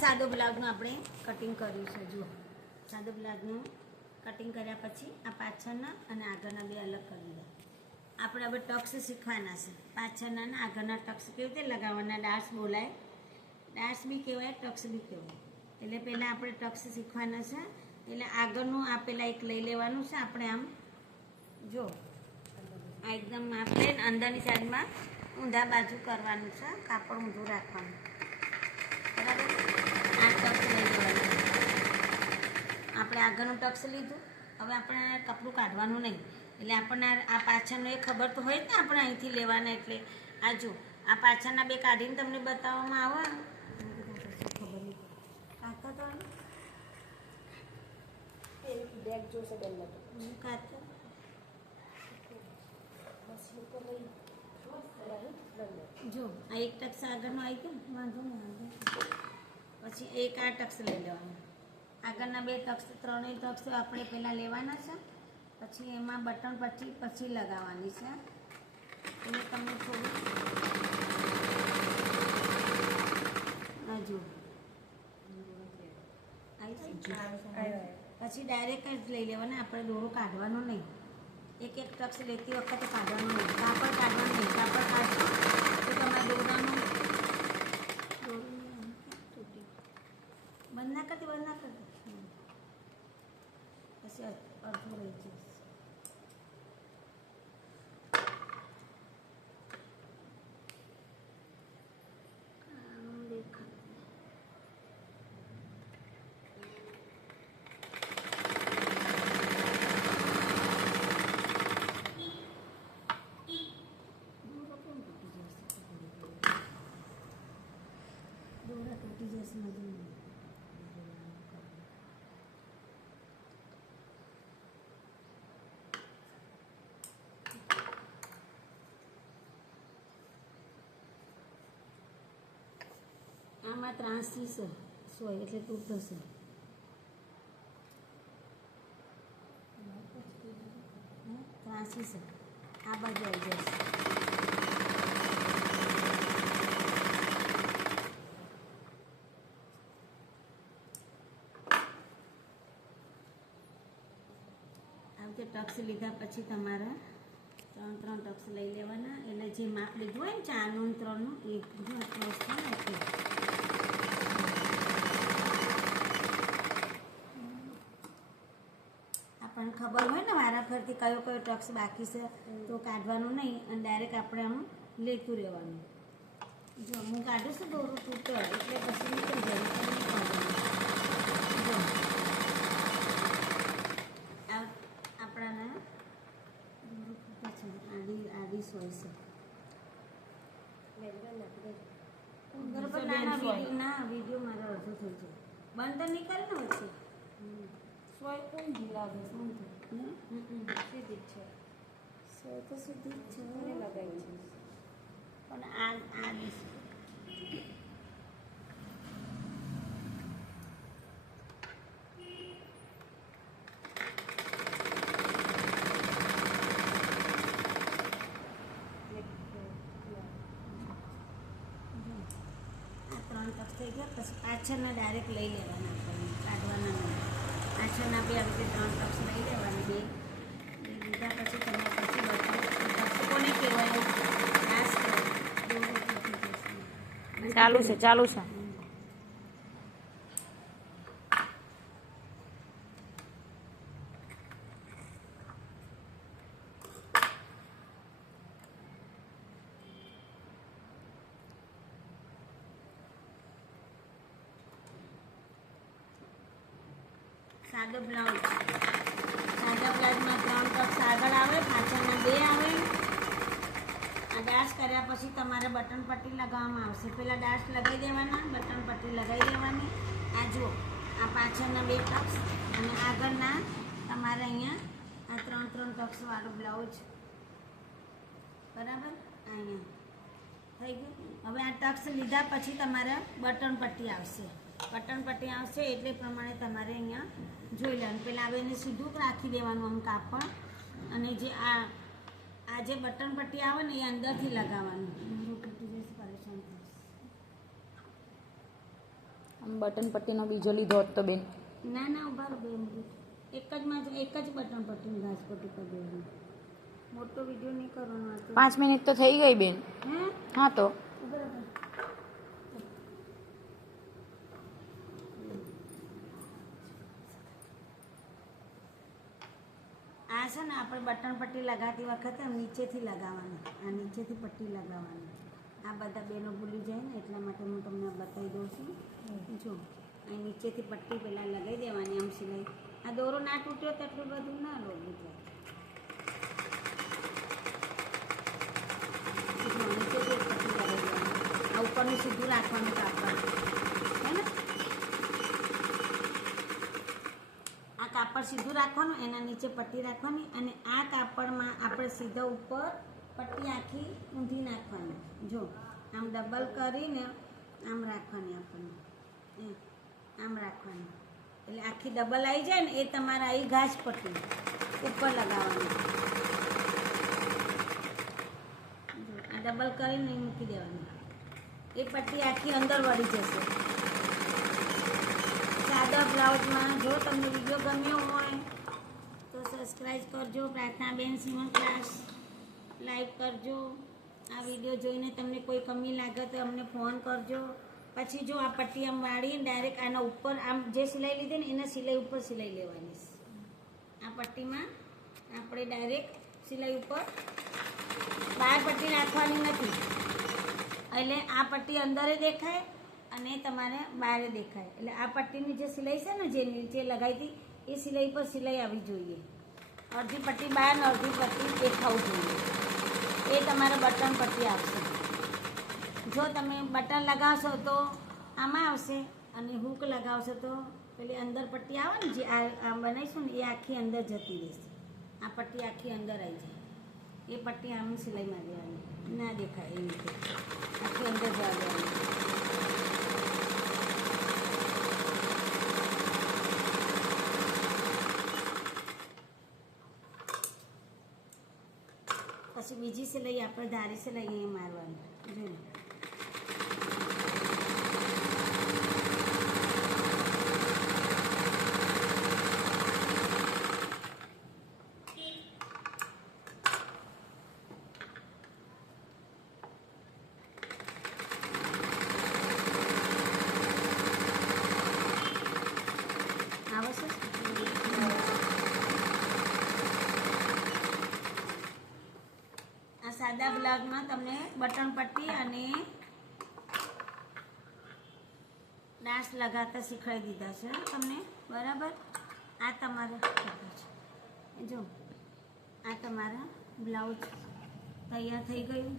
સાદો બ્લાઉઝનું આપણે કટિંગ કર્યું છે. જુઓ, સાદો બ્લાઉઝનું કટિંગ કર્યા પછી આ પાછળના અને આગળના બે અલગ કરી દીધા. આપણે હવે ટક્સ શીખવાના છે. પાછળના અને આગળના ટક્સ કેવી રીતે લગાવવાના. ડાર્સ બોલાય, ડાર્સ બી કહેવાય, ટક્સ બી કહેવાય. એટલે પહેલાં આપણે ટક્સ શીખવાના છે. એટલે આગળનું આ પહેલાં એક લઈ લેવાનું છે. આપણે આમ જો આ એકદમ આપણે અંદરની સાઈડમાં ઊંધા બાજુ કરવાનું છે. કાપડ ઊંધું રાખવાનું, બરાબર. આ ટક્સ લઈ લેવાનું. આપણે આગળનું ટક્સ લીધું. હવે આપણે કપડું કાઢવાનું નહીં. એટલે આપણને આ પાછળનું એ ખબર તો હોય જ ને આપણે અહીંથી લેવાના. એટલે આ જો આ પાછળના બે કાઢીને તમને બતાવવામાં આવે. ખબર નહીં કાઢતા તો બેગ જોશે પહેલાં તો કાઢતા જો આ એક ટક્સ આગળનો આવી ગયો, વાંધો નહીં. પછી એક આ ટક્સ લઈ લેવાનું. આગળના બે ટક્સ, ત્રણેય ટક્સ આપણે પહેલાં લેવાના છે. પછી એમાં બટન પછી લગાવવાની છે. એટલે તમને થોડું હજુ પછી ડાયરેક્ટ જ લઈ લેવાના. આપણે દોરો કાઢવાનો નહીં. એક એક ટક્સ લેતી વખતે કાઢવાનું નહીં. કાપડ કાઢવાનું નહીં. કાપડ કાઢશો તો તમારે દોરાનું બંધ ના કરતી પછી અડધું રહી જશે. આમાં 83 સોય એટલે તૂટ થશે. આ બાજુ આવી જશે. રીતે ટક્સ લીધા પછી તમારે 3 ટક્સ લઈ લેવાના. એટલે જે માપ લીધું હોય ને 4નું 3નું એ વસ્તુ નાખી. આપણને ખબર હોય ને વારા ફરતી કયો ટક્સ બાકી છે તો કાઢવાનું નહીં અને ડાયરેક્ટ આપણે આમ લેતું રહેવાનું. જો હું કાઢું છું દોરું તૂટે એટલે પછી નીકળી જાય. જો આપણાને આડી સોય છે. ના વિડીયો મારે અડધો થઈ જાય. બંધ નહીં કરે ને વચ્ચે સોય ઊંધી લાગે. સીધી જ છે. સોય તો સીધી જ છે લગાવી છે પણ આ દિશ થઈ ગયા. પછી પાછળના ડાયરેક્ટ લઈ લેવાના, કાઢવાના નહીં. પાછળના બે આવી રીતે 3 ટક્સ લઈ લેવાના. બે લીધા પછી તમે પછી બતાવો કોને કહેવાય. ચાલુ છે ચાલુ છે. સાદો બ્લાઉઝ, સાદા બ્લાઉઝમાં 3 ટક્સ આગળ આવે, પાછળના 2 આવે. આ ડાર્સ કર્યા પછી તમારે બટન પટ્ટી લગાવવામાં આવશે. પહેલાં ડાર્સ લગાવી દેવાના, બટન પટ્ટી લગાવી દેવાની. આ જુઓ આ પાછળના 2 ટક્સ અને આગળના તમારે અહીંયા આ 3 ટક્સવાળું બ્લાઉઝ, બરાબર. અહીંયા થઈ ગયું. હવે આ ટક્સ લીધા પછી તમારે બટન પટ્ટી આવશે. બટન પટ્ટી આવશે એટલે પ્રમાણે તમારે અહીંયા જોઈ લેવાનું. પહેલાં હવે એને સીધું રાખી દેવાનું આમ કાપડ, અને જે આ જે બટન પટ્ટી આવે ને એ અંદરથી લગાવવાનું. આમ બટન પટ્ટીનો બીજો લીધો હોત તો બેન. ના ના ઉભા રહો 2 મિનિટ. એક જ બટન પટ્ટીની ઘાસ પટ્ટી કરી દેવાની. મોટો વિડીયો નહીં કરવાનો આ તો. 5 મિનિટ તો થઈ ગઈ બેન. હે હા તો ઉભા રહો. આ છે ને આપણે બટન પટ્ટી લગાવતી વખતે આમ નીચેથી લગાવવાની, આ નીચેથી પટ્ટી લગાવવાની. આ બધા બેનો ભૂલી જાય ને એટલા માટે હું તમને બતાવી દઉં છું. જો અહીં નીચેથી પટ્ટી પહેલાં લગાવી દેવાની આમ સિલાઈ. આ દોરો ના તૂટ્યો તો એટલું બધું ના લો બીજું. નીચેથી એક પટ્ટી લગાવી દેવાની. આ ઉપરનું સીધું રાખવાનું કાપડ હે ને, આ કાપડ સીધું રાખવાનું, એના નીચે પટ્ટી રાખવાની અને આ કાપડમાં આપણે સીધા ઉપર પટ્ટી આખી ઊંધી નાખવાની. જો આમ ડબલ કરીને આમ રાખવાની આપણને, આમ રાખવાની એટલે આખી ડબલ આવી જાય ને એ તમારે આવી ઘાસ પટ્ટી ઉપર લગાવવાની. જો આ ડબલ કરીને મૂકી દેવાની, એ પટ્ટી આખી અંદર વળી જશે. સાદા બ્લાઉઝમાં જો તમને વિડીયો ગમ્યો હોય તો સબસ્ક્રાઈબ કરજો. પ્રાર્થનાબેન સીવણ ક્લાસ લાઈક કરજો. આ વિડીયો જોઈને તમને કોઈ કમી લાગે તો અમને ફોન કરજો. પછી જો આ પટ્ટી આમ વાળીને ડાયરેક્ટ આના ઉપર આમ જે સિલાઈ લીધી ને એના સિલાઈ ઉપર સિલાઈ લેવાની. આ પટ્ટીમાં આપણે ડાયરેક્ટ સિલાઈ ઉપર બહાર પટ્ટી નાખવાની નથી, એટલે આ પટ્ટી અંદરે દેખાય અને તમારે બહાર દેખાય. એટલે આ પટ્ટીની જે સિલાઈ છે ને જે નીચે લગાવી હતી એ સિલાઈ પર સિલાઈ આવી જોઈએ. અડધી પટ્ટી બહાર ને અડધી પટ્ટી દેખાવું જોઈએ. એ તમારે બટન પટ્ટી આવશે. જો તમે બટન લગાવશો તો આમાં આવશે અને હૂક લગાવશો તો પેલી અંદર પટ્ટી આવે ને જે આ બનાવીશું ને એ આખી અંદર જતી રહેશે. આ પટ્ટી આખી અંદર આવી જાય. એ પટ્ટી આમ સિલાઈમાં દેવાની, ના દેખાય એવી રીતે આખી અંદર જવા દેવાની. પછી બીજી સિલાઈ આપણે ધારી સિલાઈ અહીંયા મારવાની. જોઈ આવશે. આ સાદા બ્લાઉઝમાં તમને બટન પટ્ટી અને ડાસ લગાવતા શીખવાડી દીધા છે તમને, બરાબર. આ તમારા જો આ તમારા બ્લાઉઝ તૈયાર થઈ ગયું.